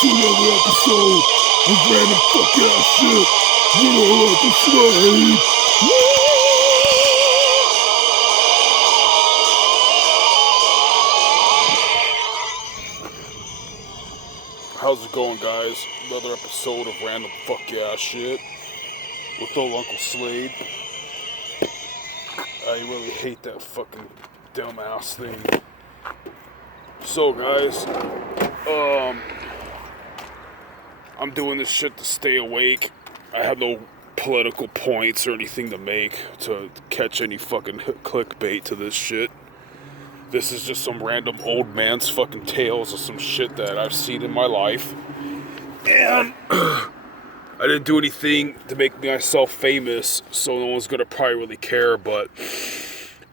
to another episode of random fuck ass shit. Little Uncle Slade. How's it going, guys? Another episode of random fuck ass shit with old Uncle Slade. I really hate that fucking dumbass thing. So, guys, I'm doing this shit to stay awake. I have no political points or anything to make to catch any fucking clickbait to this shit. This is just some random old man's fucking tales of some shit that I've seen in my life. And I didn't do anything to make myself famous, so no one's gonna probably really care, but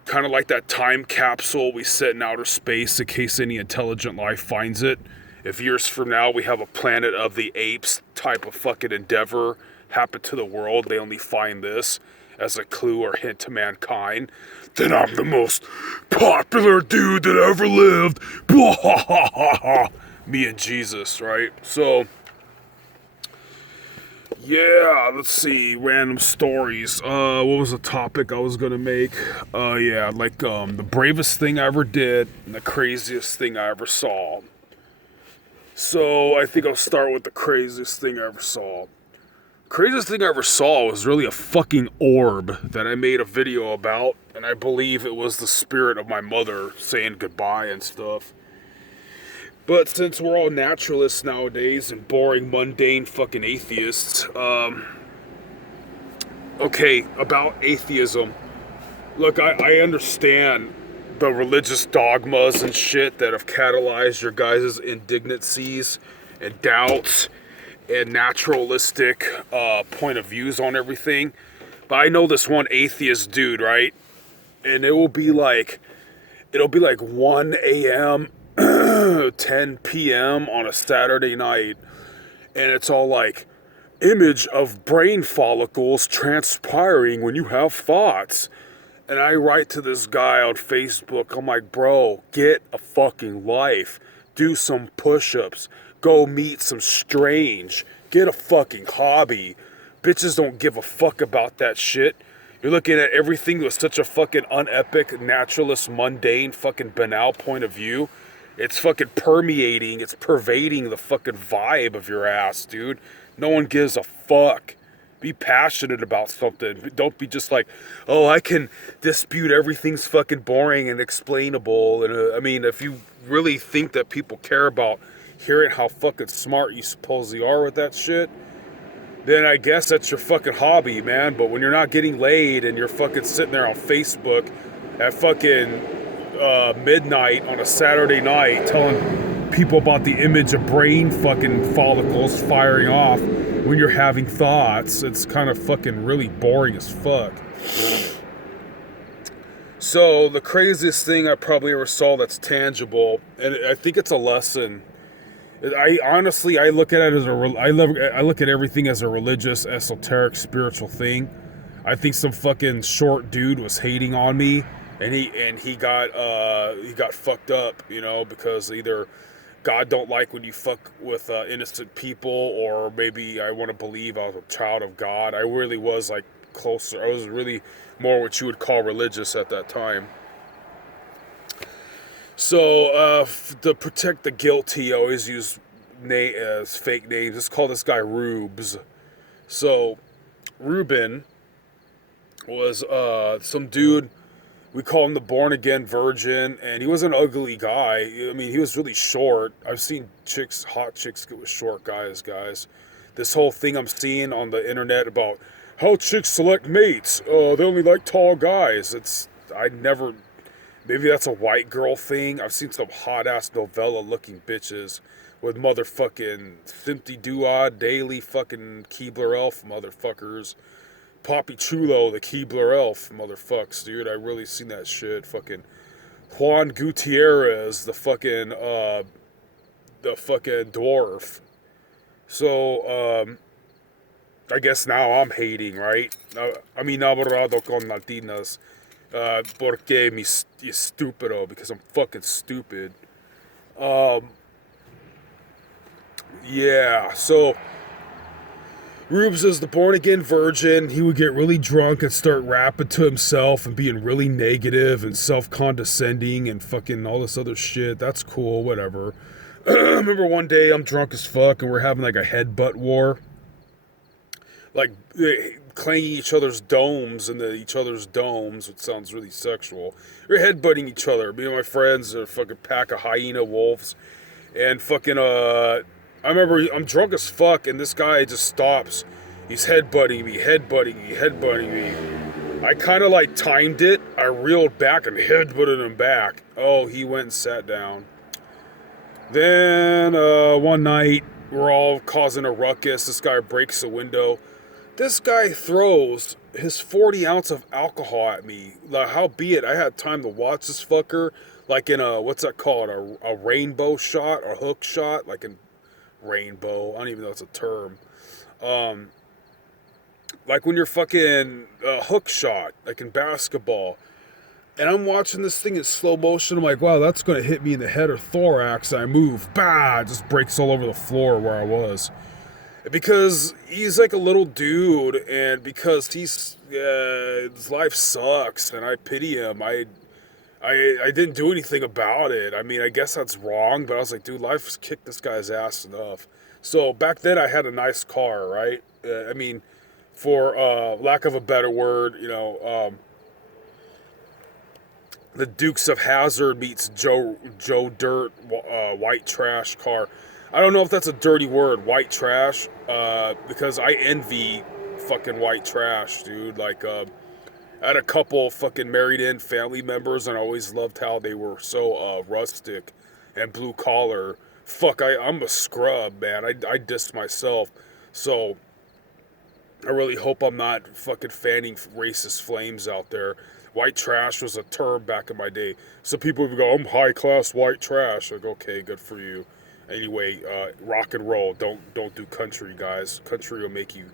kind of like that time capsule we set in outer space in case any intelligent life finds it. If years from now we have a Planet of the Apes type of fucking endeavor happen to the world, they only find this as a clue or hint to mankind, then I'm the most popular dude that ever lived. Me and Jesus, right? So, yeah, let's see, random stories. What was the topic I was gonna make? The bravest thing I ever did and the craziest thing I ever saw. So, I think I'll start with the craziest thing I ever saw. Craziest thing I ever saw was really a fucking orb that I made a video about, and I believe it was the spirit of my mother saying goodbye and stuff. But since we're all naturalists nowadays and boring, mundane fucking atheists, okay, about atheism. Look, I understand the religious dogmas and shit that have catalyzed your guys' indignancies and doubts and naturalistic point of views on everything. But I know this one atheist dude, right? And it'll be like 1 a.m., 10 p.m. on a Saturday night. And it's all like, image of brain follicles transpiring when you have thoughts. And I write to this guy on Facebook, I'm like, bro, get a fucking life. Do some push-ups. Go meet some strange. Get a fucking hobby. Bitches don't give a fuck about that shit. You're looking at everything with such a fucking unepic, naturalist, mundane, fucking banal point of view. It's fucking permeating, it's pervading the fucking vibe of your ass, dude. No one gives a fuck. Be passionate about something. Don't be just like, oh, I can dispute everything's fucking boring and explainable. And I mean, if you really think that people care about hearing how fucking smart you supposedly are with that shit, then I guess that's your fucking hobby, man. But when you're not getting laid and you're fucking sitting there on Facebook at fucking midnight on a Saturday night telling people about the image of brain fucking follicles firing off when you're having thoughts, it's kind of fucking really boring as fuck. So the craziest thing I probably ever saw that's tangible, and I think it's a lesson. I honestly look at it as I look at everything as a religious, esoteric, spiritual thing. I think some fucking short dude was hating on me, and he got fucked up, you know, because either God don't like when you fuck with innocent people, or maybe I want to believe I was a child of God. I really was like closer. I was really more what you would call religious at that time. So, to protect the guilty, I always use fake names. Let's call this guy Rubes. So, Ruben was some dude, we call him the born-again virgin, and he was an ugly guy. I mean, he was really short. I've seen hot chicks get with short guys. This whole thing I'm seeing on the internet about how chicks select mates. They only like tall guys. Maybe that's a white girl thing. I've seen some hot-ass novella-looking bitches with motherfucking Thimpty Doo-Ah, Daily fucking Keebler Elf motherfuckers. Poppy Chulo, the Keebler Elf motherfucks, dude. I really seen that shit. Fucking Juan Gutierrez, the fucking dwarf. So, I guess now I'm hating, right? I'm enamorado con latinas. Porque mi stupido, because I'm fucking stupid. Yeah, so Rubes is the born again virgin. He would get really drunk and start rapping to himself and being really negative and self condescending and fucking all this other shit. That's cool, whatever. I remember one day I'm drunk as fuck and we're having like a headbutt war. Like clanging each other's domes into each other's domes, which sounds really sexual. We're headbutting each other. Me and my friends are a fucking pack of hyena wolves. And fucking, I remember I'm drunk as fuck, and this guy just stops. He's headbutting me, headbutting me, headbutting me. I kind of like timed it. I reeled back and headbutted him back. Oh, he went and sat down. Then, one night, we're all causing a ruckus. This guy breaks a window. This guy throws his 40 ounce of alcohol at me. Like, howbeit, I had time to watch this fucker, like in a, what's that called? A rainbow shot or hook shot? Like in rainbow. I don't even know if it's a term. Like when you're fucking hook shot, like in basketball. And I'm watching this thing in slow motion. I'm like, wow, that's going to hit me in the head or thorax. And I move. Bah! It just breaks all over the floor where I was. Because he's like a little dude, and because his life sucks, and I pity him. I didn't do anything about it. I mean, I guess that's wrong, but I was like, dude, life's kicked this guy's ass enough. So back then, I had a nice car, right? I mean, for lack of a better word, the Dukes of Hazzard meets Joe Dirt white trash car. I don't know if that's a dirty word, white trash, because I envy fucking white trash, dude. Like, I had a couple fucking married in family members, and I always loved how they were so rustic and blue collar. Fuck, I'm a scrub, man. I dissed myself. So, I really hope I'm not fucking fanning racist flames out there. White trash was a term back in my day. So people would go, I'm high class white trash. Like, okay, good for you. Anyway, rock and roll. Don't do country, guys. Country will make you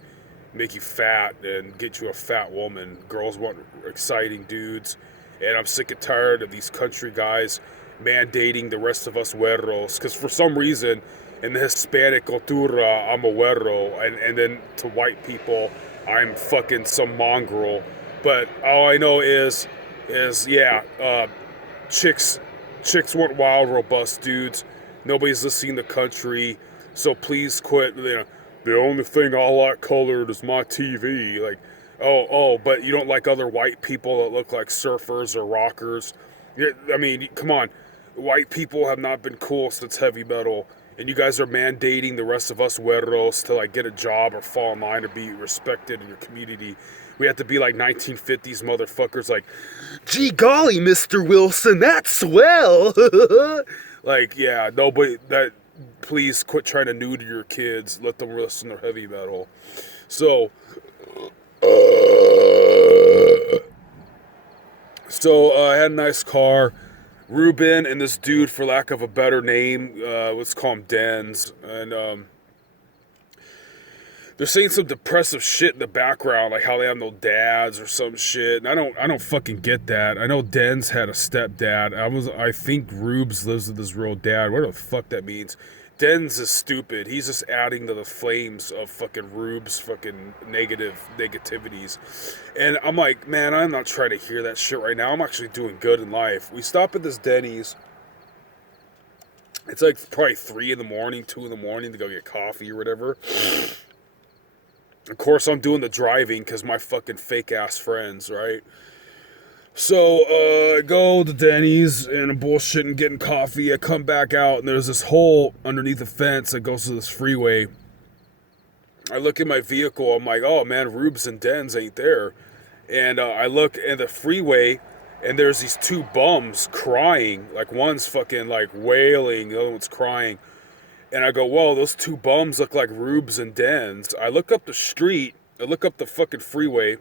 fat and get you a fat woman. Girls want exciting dudes, and I'm sick and tired of these country guys mandating the rest of us güeros. Because for some reason, in the Hispanic cultura, I'm a güero, and then to white people, I'm fucking some mongrel. But all I know is chicks want wild, robust dudes. Nobody's listening to country, so please quit. The only thing I like colored is my TV. Like, but you don't like other white people that look like surfers or rockers. I mean, come on. White people have not been cool since heavy metal, and you guys are mandating the rest of us güeros to like get a job or fall in line or be respected in your community. We have to be like 1950s motherfuckers, like, gee golly, Mr. Wilson, that's swell. Like, yeah, nobody, please quit trying to neuter your kids. Let them listen to heavy metal. So I had a nice car. Ruben and this dude, for lack of a better name, let's call him Dens. And, they're saying some depressive shit in the background, like how they have no dads or some shit. And I don't fucking get that. I know Dens had a stepdad. I think Rubes lives with his real dad. What the fuck that means? Dens is stupid. He's just adding to the flames of fucking Rubes' fucking negativities. And I'm like, man, I'm not trying to hear that shit right now. I'm actually doing good in life. We stop at this Denny's. It's like probably 3 in the morning, 2 in the morning to go get coffee or whatever. Of course, I'm doing the driving because my fucking fake-ass friends, right? So, I go to Denny's and I'm bullshitting, getting coffee. I come back out and there's this hole underneath the fence that goes to this freeway. I look at my vehicle. I'm like, oh, man, Rubes and Dens ain't there. And I look at the freeway and there's these two bums crying. Like, one's fucking, like, wailing. The other one's crying. And I go, whoa, those two bums look like Rubes and Dens. I look up the street. I look up the fucking freeway.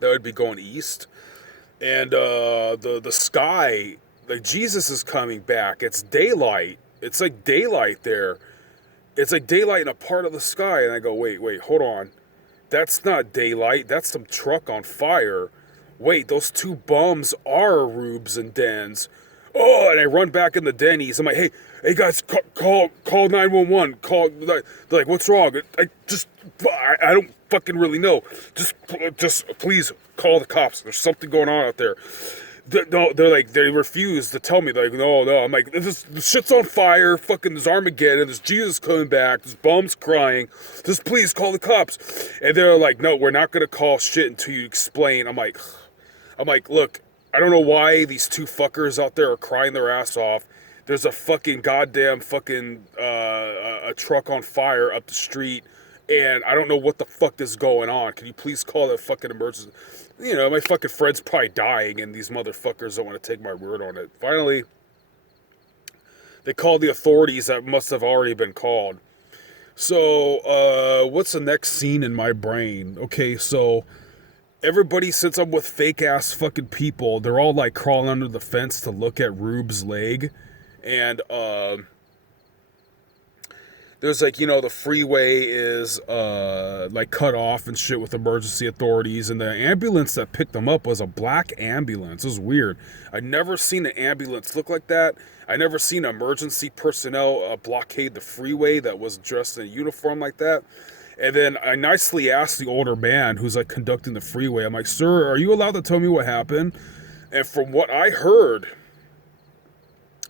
That would be going east. And the sky, like Jesus is coming back. It's daylight. It's like daylight there. It's like daylight in a part of the sky. And I go, wait, hold on. That's not daylight. That's some truck on fire. Wait, those two bums are Rubes and Dens. Oh, and I run back in the Denny's. I'm like, hey guys, call 911. They're like, what's wrong? I don't fucking really know. Just please call the cops. There's something going on out there. They refuse to tell me. They're like, no. I'm like, this shit's on fire. Fucking, there's Armageddon. There's Jesus coming back. There's bums crying. Just please call the cops. And they're like, no, we're not gonna call shit until you explain. I'm like, look, I don't know why these two fuckers out there are crying their ass off. There's a fucking goddamn fucking a truck on fire up the street, and I don't know what the fuck is going on. Can you please call that fucking emergency? You know, my fucking friend's probably dying, and these motherfuckers don't want to take my word on it. Finally, they called the authorities that must have already been called. So, what's the next scene in my brain? Okay, so everybody, since I'm with fake ass fucking people, they're all like crawling under the fence to look at Rube's leg. And, there's like, you know, the freeway is like cut off and shit with emergency authorities, and the ambulance that picked them up was a black ambulance. It was weird. I'd never seen an ambulance look like that. I never seen emergency personnel blockade the freeway that was dressed in a uniform like that. And then I nicely asked the older man who's like conducting the freeway, I'm like, sir, are you allowed to tell me what happened? And from what I heard,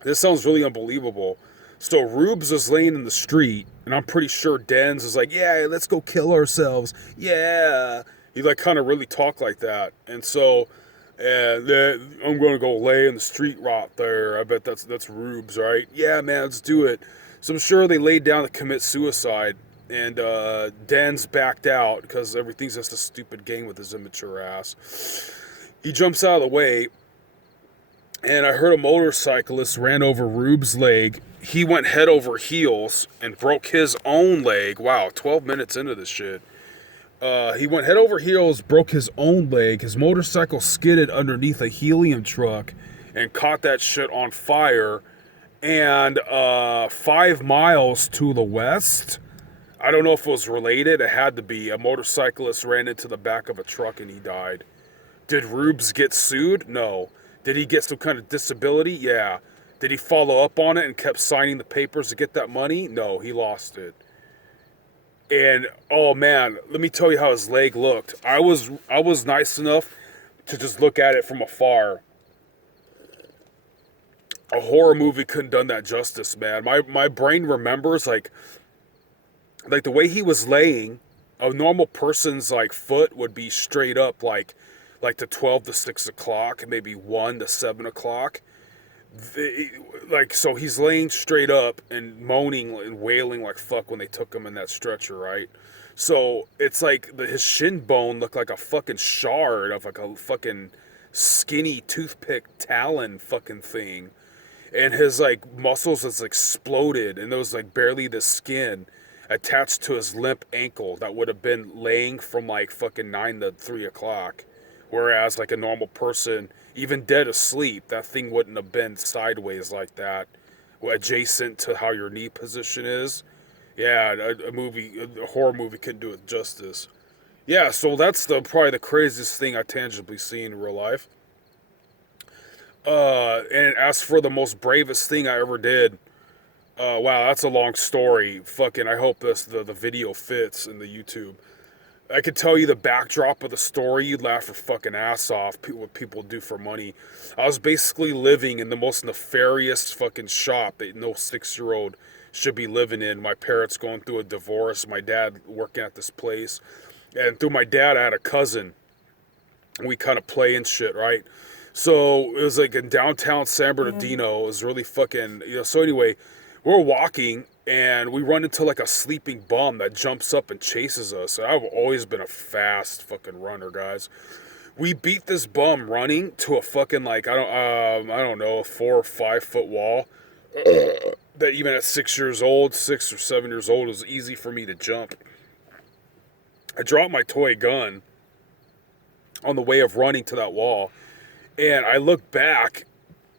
this sounds really unbelievable. So Rubes is laying in the street, and I'm pretty sure Denz is like, yeah, let's go kill ourselves. Yeah. He like kind of really talked like that. And so, I'm going to go lay in the street right there. I bet that's Rubes, right? Yeah, man, let's do it. So I'm sure they laid down to commit suicide, and Denz backed out because everything's just a stupid game with his immature ass. He jumps out of the way, and I heard a motorcyclist ran over Rube's leg. He went head over heels and broke his own leg. Wow, 12 minutes into this shit. He went head over heels, broke his own leg. His motorcycle skidded underneath a helium truck and caught that shit on fire. And 5 miles to the west, I don't know if it was related. It had to be. A motorcyclist ran into the back of a truck and he died. Did Rubes get sued? No. Did he get some kind of disability? Yeah. Did he follow up on it and kept signing the papers to get that money? No, he lost it. And oh man, let me tell you how his leg looked. I was nice enough to just look at it from afar. A horror movie couldn't done that justice, man. My brain remembers like the way he was laying. A normal person's like foot would be straight up like to 12 to 6 o'clock, maybe 1 to 7 o'clock. So he's laying straight up and moaning and wailing like fuck when they took him in that stretcher, right? So it's like his shin bone looked like a fucking shard of like a fucking skinny toothpick talon fucking thing. And his like muscles has exploded, and there was like barely the skin attached to his limp ankle that would have been laying from like fucking 9 to 3 o'clock. Whereas like a normal person, even dead asleep, that thing wouldn't have been sideways like that, adjacent to how your knee position is. Yeah, a horror movie couldn't do it justice. Yeah, so that's probably the craziest thing I tangibly seen in real life. And as for the most bravest thing I ever did, wow, that's a long story. Fucking, I hope the video fits in the YouTube. I could tell you the backdrop of the story, you'd laugh your fucking ass off, what people do for money. I was basically living in the most nefarious fucking shop that no 6-year-old should be living in. My parents going through a divorce, my dad working at this place. And through my dad, I had a cousin. We kind of play and shit, right? So it was like in downtown San Bernardino. It was really fucking, so anyway, we're walking and we run into like a sleeping bum that jumps up and chases us. I've always been a fast fucking runner, guys. We beat this bum running to a fucking like, I don't know, a 4 or 5 foot wall that even at 6 years old, 6 or 7 years old, it was easy for me to jump. I dropped my toy gun on the way of running to that wall, and I look back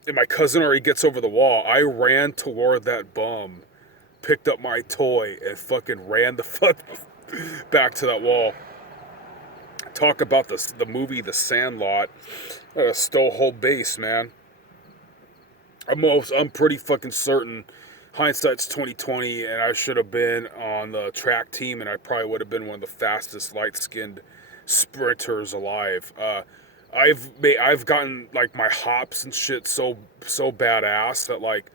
and my cousin already gets over the wall. I ran toward that bum, picked up my toy, and fucking ran the fuck back to that wall. Talk about the movie The Sandlot. I stole whole base, man. I'm pretty fucking certain hindsight's 2020, and I should have been on the track team, and I probably would have been one of the fastest light skinned sprinters alive. I've gotten like my hops and shit so badass that like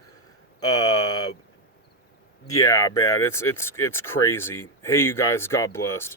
uh yeah, man, it's crazy. Hey, you guys, God bless.